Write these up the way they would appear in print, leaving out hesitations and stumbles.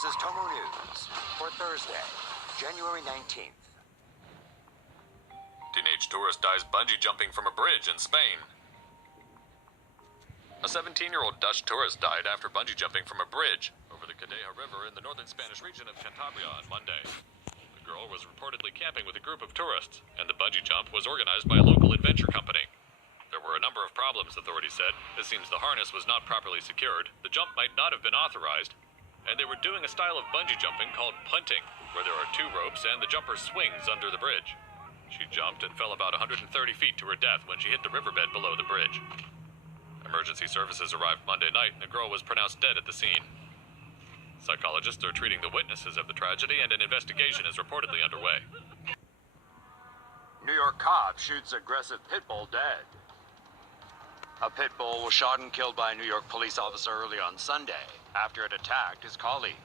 This is Tomonews for Thursday, January 19th. Teenage tourist dies bungee jumping from a bridge in Spain. A 17-year-old Dutch tourist died after bungee jumping from a bridge over the Cadeja River in the northern Spanish region of Cantabria on Monday. The girl was reportedly camping with a group of tourists, and the bungee jump was organized by a local adventure company. There were a number of problems, authorities said. It seems the harness was not properly secured, the jump might not have been authorized, and they were doing a style of bungee jumping called punting, where there are two ropes and the jumper swings under the bridge. She jumped and fell about 130 feet to her death when she hit the riverbed below the bridge. Emergency services arrived Monday night, and the girl was pronounced dead at the scene. Psychologists are treating the witnesses of the tragedy, and an investigation is reportedly underway. New York cop shoots aggressive pit bull dead. A pit bull was shot and killed by a New York police officer early on Sunday after it attacked his colleague.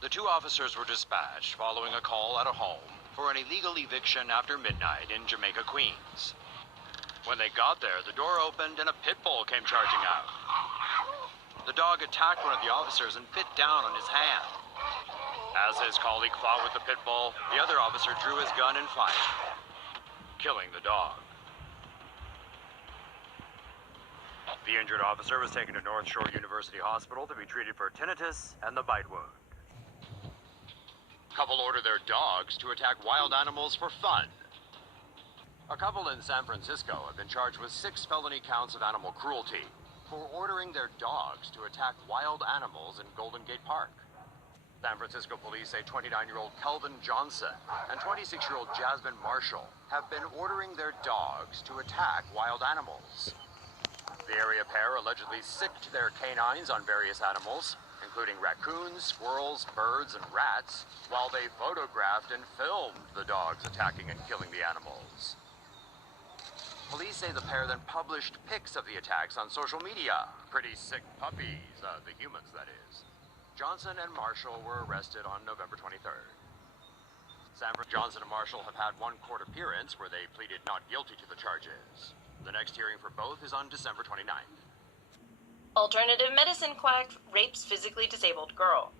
The two officers were dispatched following a call at a home for an illegal eviction after midnight in Jamaica, Queens. When they got there, the door opened and a pit bull came charging out. The dog attacked one of the officers and bit down on his hand. As his colleague fought with the pit bull, the other officer drew his gun and fired, killing the dog. The injured officer was taken to North Shore University Hospital to be treated for tinnitus and the bite wound. Couple ordered their dogs to attack wild animals for fun. A couple in San Francisco have been charged with 6 felony counts of animal cruelty for ordering their dogs to attack wild animals in Golden Gate Park. San Francisco police say 29-year-old Kelvin Johnson and 26-year-old Jasmine Marshall have been ordering their dogs to attack wild animals. The area pair allegedly sicked their canines on various animals, including raccoons, squirrels, birds, and rats, while they photographed and filmed the dogs attacking and killing the animals. Police say the pair then published pics of the attacks on social media. Pretty sick puppies, the humans, that is. Johnson and Marshall were arrested on November 23rd. Johnson and Marshall have had one court appearance where they pleaded not guilty to the charges. The next hearing for both is on December 29th. Alternative medicine quack rapes physically disabled girl.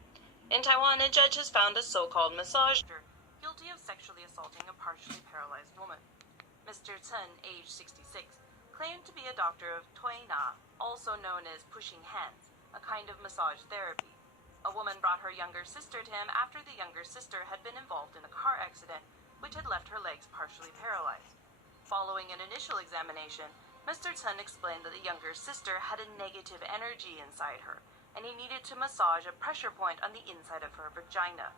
In Taiwan, a judge has found a so-called massager guilty of sexually assaulting a partially paralyzed woman. Mr. Chen, age 66, claimed to be a doctor of Toi Na, also known as pushing hands, a kind of massage therapy. A woman brought her younger sister to him after the younger sister had been involved in a car accident, which had left her legs partially paralyzed. Following an initial examination, Mr. Chen explained that the younger sister had a negative energy inside her, and he needed to massage a pressure point on the inside of her vagina.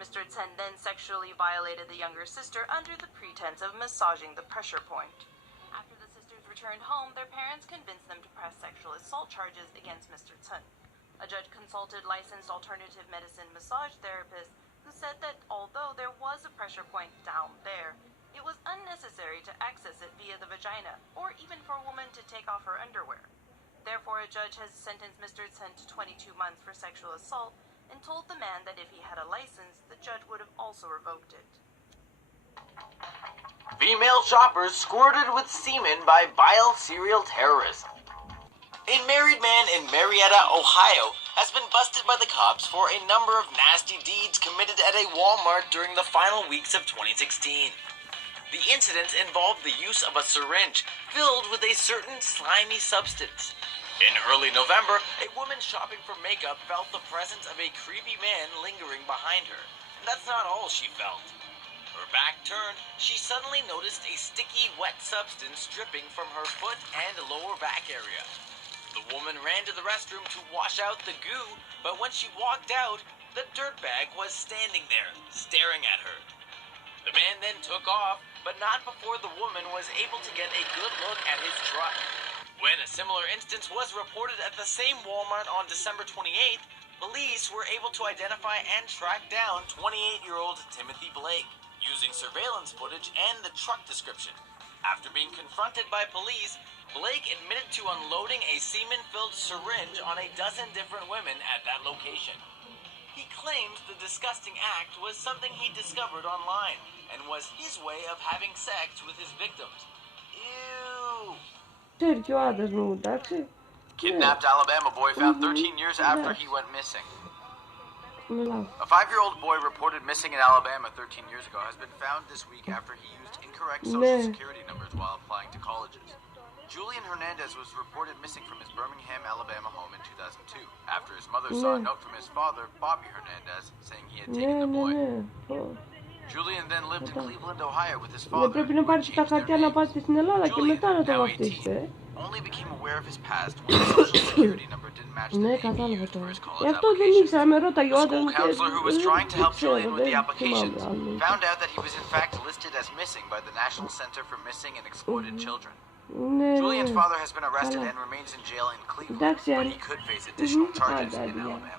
Mr. Chen then sexually violated the younger sister under the pretense of massaging the pressure point. After the sisters returned home, their parents convinced them to press sexual assault charges against Mr. Chen. A judge consulted licensed alternative medicine massage therapists who said that although there was a pressure point down there, it was unnecessary to access it via the vagina, or even for a woman to take off her underwear. Therefore, a judge has sentenced Mr. Chen to 22 months for sexual assault and told the man that if he had a license, the judge would have also revoked it. Female shoppers squirted with semen by vile serial terrorist. A married man in Marietta, Ohio, has been busted by the cops for a number of nasty deeds committed at a Walmart during the final weeks of 2016. The incident involved the use of a syringe filled with a certain slimy substance. In early November, a woman shopping for makeup felt the presence of a creepy man lingering behind her. And that's not all she felt. Her back turned, she suddenly noticed a sticky, wet substance dripping from her foot and lower back area. The woman ran to the restroom to wash out the goo, but when she walked out, the dirtbag was standing there, staring at her. The man then took off, but not before the woman was able to get a good look at his truck. When a similar instance was reported at the same Walmart on December 28th, police were able to identify and track down 28-year-old Timothy Blake, using surveillance footage and the truck description. After being confronted by police, Blake admitted to unloading a semen-filled syringe on a dozen different women at that location. He claims the disgusting act was something he discovered online and was his way of having sex with his victims. Ew! Kidnapped Alabama boy found 13 years after he went missing. A 5-year-old boy reported missing in Alabama 13 years ago has been found this week after he used incorrect social security numbers while applying to colleges. Julian Hernandez was reported missing from his Birmingham, Alabama home in 2002 after his mother saw a note from his father, Bobby Hernandez, saying he had taken the boy. Julian then lived in Cleveland, Ohio with his father, who had changed their names. Julian, now 18, only became aware of his past when his social security number didn't match the name he used for his college application. The school counselor who was trying to help Julian with the applications found out that he was in fact listed as missing by the National Center for Missing and Exploited Children. Julian's father has been arrested and remains in jail in Cleveland, but he could face additional charges in Alabama.